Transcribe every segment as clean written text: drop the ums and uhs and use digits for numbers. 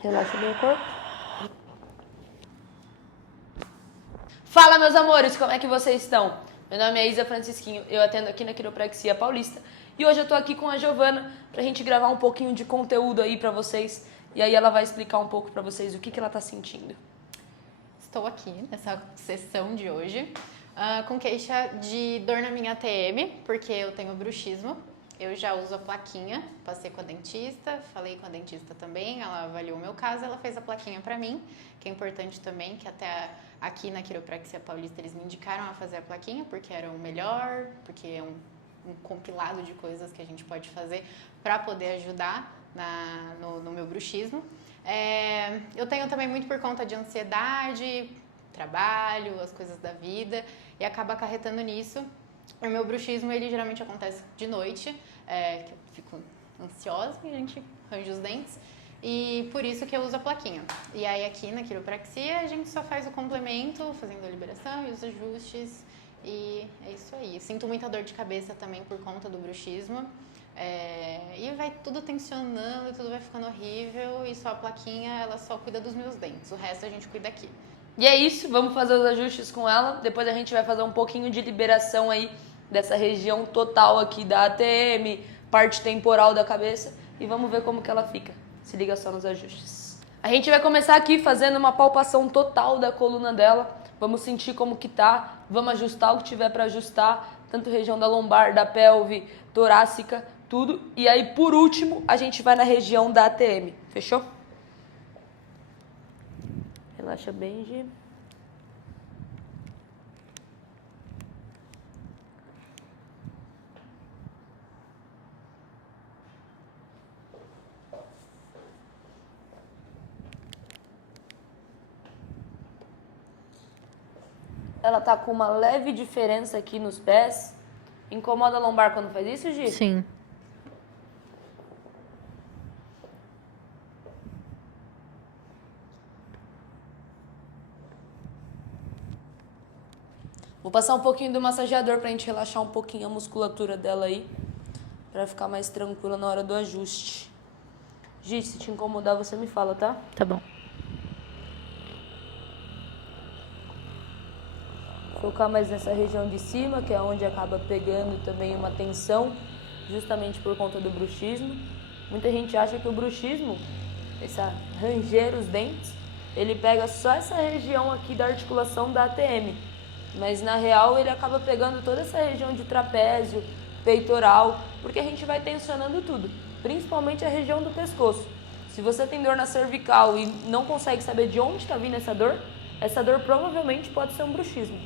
Relaxa bem o corpo. Fala, meus amores, como é que vocês estão? Meu nome é Isa Francisquinho, eu atendo aqui na Quiropraxia Paulista e hoje eu tô aqui com a Giovana pra gente gravar um pouquinho de conteúdo aí pra vocês e aí ela vai explicar um pouco pra vocês o que ela tá sentindo. Estou aqui nessa sessão de hoje com queixa de dor na minha ATM, porque eu tenho bruxismo. Eu já uso a plaquinha, passei com a dentista, falei com a dentista também, ela avaliou o meu caso, ela fez a plaquinha pra mim, que é importante também, que até aqui na Quiropraxia Paulista eles me indicaram a fazer a plaquinha, porque era o melhor, porque é um compilado de coisas que a gente pode fazer para poder ajudar no meu bruxismo. Eu tenho também muito por conta de ansiedade, trabalho, as coisas da vida, e acaba acarretando nisso. O meu bruxismo, ele geralmente acontece de noite, que eu fico ansiosa e a gente range os dentes, e por isso que eu uso a plaquinha. E aí aqui na quiropraxia a gente só faz o complemento, fazendo a liberação e os ajustes, e é isso aí. Sinto muita dor de cabeça também por conta do bruxismo, e vai tudo tensionando, tudo vai ficando horrível, e só a plaquinha, ela só cuida dos meus dentes, o resto a gente cuida aqui. E é isso, vamos fazer os ajustes com ela, depois a gente vai fazer um pouquinho de liberação aí dessa região total aqui da ATM, parte temporal da cabeça e vamos ver como que ela fica. Se liga só nos ajustes. A gente vai começar aqui fazendo uma palpação total da coluna dela, vamos sentir como que tá, vamos ajustar o que tiver para ajustar, tanto região da lombar, da pelve, torácica, tudo. E aí, por último, a gente vai na região da ATM, fechou? Relaxa bem, Gi. Ela tá com uma leve diferença aqui nos pés. Incomoda a lombar quando faz isso, Gi? Sim. Vou passar um pouquinho do massageador pra gente relaxar um pouquinho a musculatura dela aí. Pra ficar mais tranquila na hora do ajuste. Gi, se te incomodar, você me fala, tá? Tá bom. Focar mais nessa região de cima, que é onde acaba pegando também uma tensão, justamente por conta do bruxismo. Muita gente acha que o bruxismo, esse ranger os dentes, ele pega só essa região aqui da articulação da ATM. Mas na real ele acaba pegando toda essa região de trapézio, peitoral, porque a gente vai tensionando tudo, principalmente a região do pescoço. Se você tem dor na cervical e não consegue saber de onde está vindo essa dor provavelmente pode ser um bruxismo.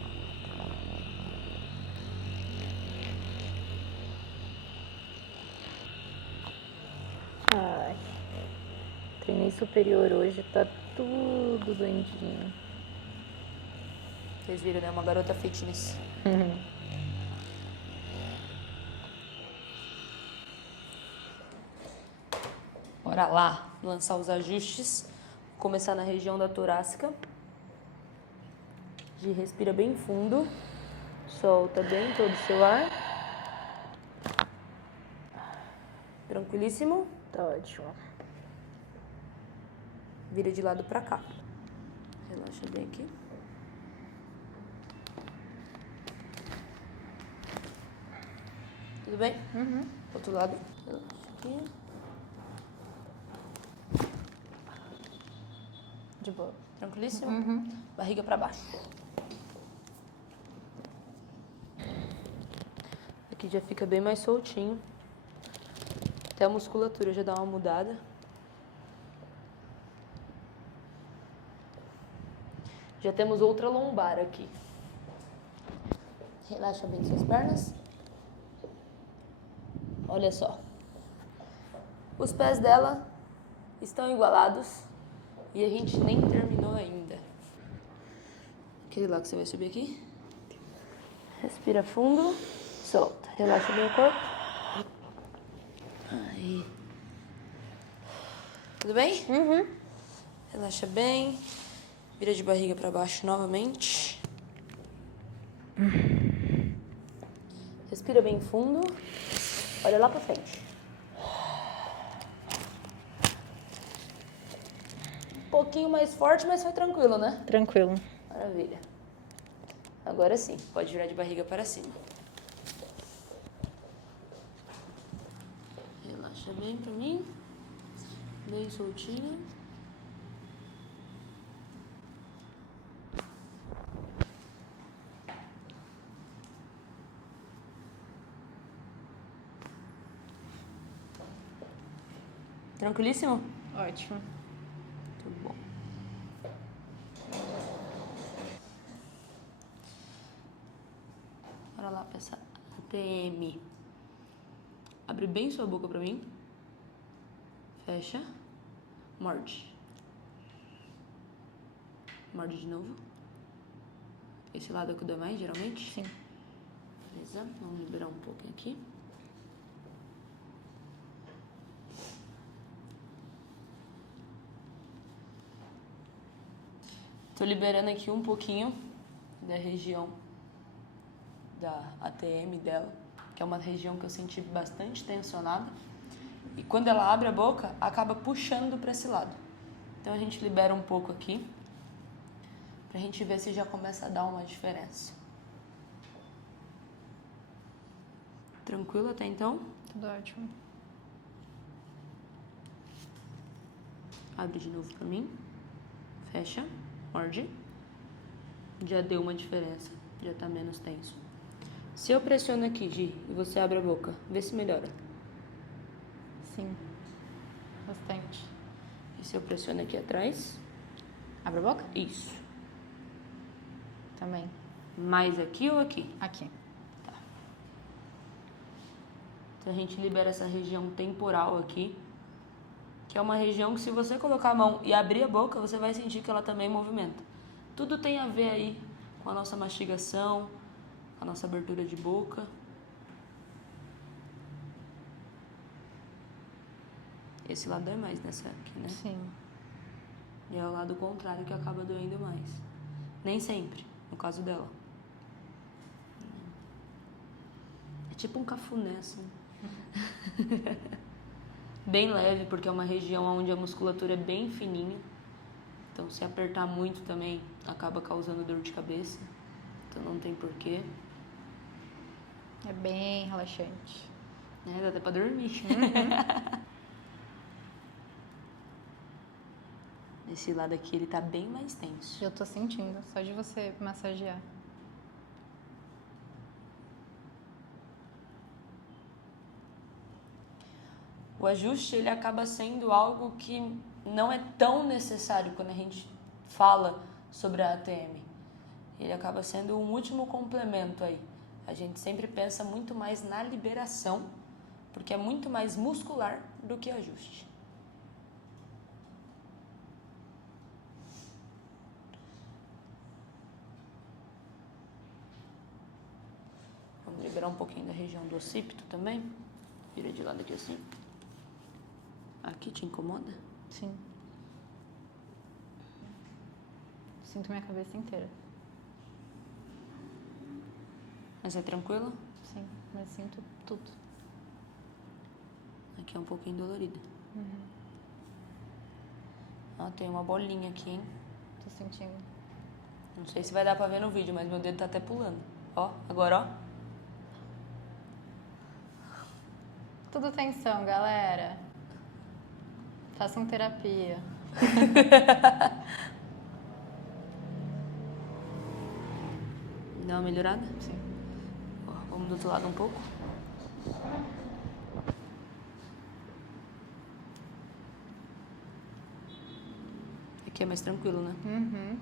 Ai, treinei superior hoje, tá tudo doendinho. Vocês viram, né? Uma garota fitness. Bora lá, lançar os ajustes. Vou começar na região da torácica. Gi, respira bem fundo. Solta bem todo o seu ar. Tranquilíssimo. Tá ótimo. Vira de lado pra cá. Relaxa bem aqui. Tudo bem? Uhum. Outro lado. Relaxa aqui. De boa. Tranquilíssimo? Uhum. Barriga pra baixo. Aqui já fica bem mais soltinho. Até a musculatura já dá uma mudada. Já temos outra lombar aqui. Relaxa bem suas pernas. Olha só. Os pés dela estão igualados e a gente nem terminou ainda. Aquele lá que você vai subir aqui. Respira fundo. Solta. Relaxa bem o corpo. Aí. Tudo bem? Uhum. Relaxa bem. Vira de barriga pra baixo novamente. Respira bem fundo. Olha lá pra frente. pouquinho mais forte, mas foi tranquilo, né? Tranquilo. Maravilha. Agora sim, pode virar de barriga para cima. Relaxa bem pra mim. Bem soltinho. Tranquilíssimo? Ótimo. Tudo bom. Bora lá pra essa ATM. Abre bem sua boca pra mim. Fecha. Morde. Morde de novo. Esse lado é o que dói mais, geralmente? Sim. Beleza. Vamos liberar um pouquinho aqui. Tô liberando aqui um pouquinho da região da ATM dela, que é uma região que eu senti bastante tensionada. E quando ela abre a boca, acaba puxando para esse lado. Então a gente libera um pouco aqui, pra gente ver se já começa a dar uma diferença. Tranquilo até então? Tudo ótimo. Abre de novo pra mim. Fecha. Morde. Já deu uma diferença. Já tá menos tenso. Se eu pressiono aqui, Gi, e você abre a boca, vê se melhora. Sim. Bastante. E se eu pressiono aqui atrás? Abre a boca? Isso. Também. Mais aqui ou aqui? Aqui. Tá. Então a gente libera essa região temporal aqui, que é uma região que se você colocar a mão e abrir a boca, você vai sentir que ela também movimenta. Tudo tem a ver aí com a nossa mastigação, a nossa abertura de boca. Esse lado dói mais nessa aqui, né? Sim. E é o lado contrário que acaba doendo mais. Nem sempre, no caso dela. É tipo um cafuné, assim. Bem leve, porque é uma região onde a musculatura é bem fininha. Então, se apertar muito também, acaba causando dor de cabeça. Então, não tem porquê. É bem relaxante. Né? Dá até pra dormir. Esse lado aqui, ele tá bem mais tenso. Eu tô sentindo, só de você massagear. O ajuste, ele acaba sendo algo que não é tão necessário quando a gente fala sobre a ATM. Ele acaba sendo um último complemento aí. A gente sempre pensa muito mais na liberação, porque é muito mais muscular do que ajuste. Vamos liberar um pouquinho da região do occipito também. Vira de lado aqui assim. Aqui te incomoda? Sim. Sinto minha cabeça inteira. Mas é tranquilo? Sim, mas sinto tudo. Aqui é um pouquinho dolorido. Ah, tem uma bolinha aqui, hein? Tô sentindo. Não sei se vai dar pra ver no vídeo, mas meu dedo tá até pulando. Ó, agora, ó. Tudo tensão, galera. Façam terapia. Dá uma melhorada? Sim. Ó, vamos do outro lado um pouco. Aqui é mais tranquilo, né? Uhum.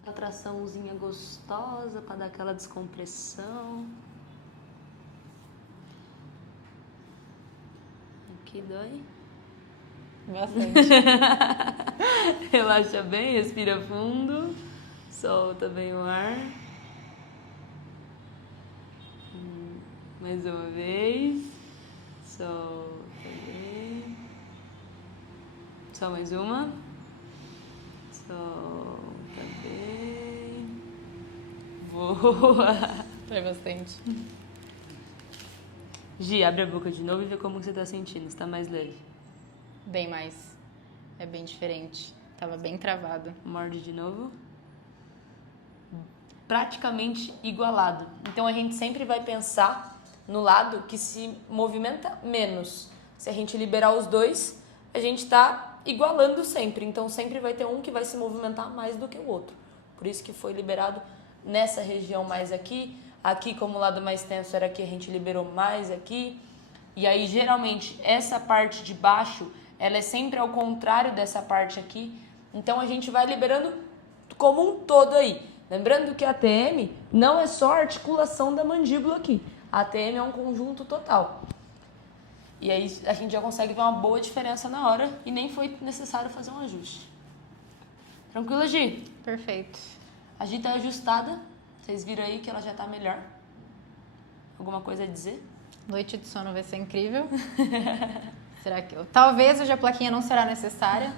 Aquela traçãozinha gostosa pra dar aquela descompressão. Aqui dói. Bastante. Relaxa bem, respira fundo. Solta bem o ar. Mais uma vez. Solta bem. Só mais uma. Solta bem. Boa. Foi bastante. Gi, abre a boca de novo e vê como você tá sentindo. Você tá mais leve. Bem mais. É bem diferente. Tava bem travado. Morde de novo. Praticamente igualado. Então a gente sempre vai pensar no lado que se movimenta menos. Se a gente liberar os dois, a gente tá igualando sempre. Então sempre vai ter um que vai se movimentar mais do que o outro. Por isso que foi liberado nessa região mais aqui. Aqui, como o lado mais tenso era aqui, a gente liberou mais aqui. E aí, geralmente, essa parte de baixo, ela é sempre ao contrário dessa parte aqui. Então, a gente vai liberando como um todo aí. Lembrando que a ATM não é só a articulação da mandíbula aqui. A ATM é um conjunto total. E aí, a gente já consegue ver uma boa diferença na hora e nem foi necessário fazer um ajuste. Tranquilo, Gi? Perfeito. A Gi tá ajustada. Vocês viram aí que ela já tá melhor? Alguma coisa a dizer? Noite de sono vai ser incrível. Será que talvez hoje a plaquinha não será necessária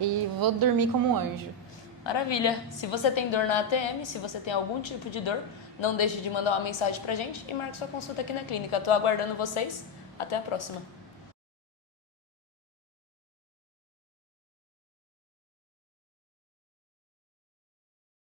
e vou dormir como um anjo. Maravilha! Se você tem dor na ATM, se você tem algum tipo de dor, não deixe de mandar uma mensagem pra gente e marque sua consulta aqui na clínica. Tô aguardando vocês. Até a próxima!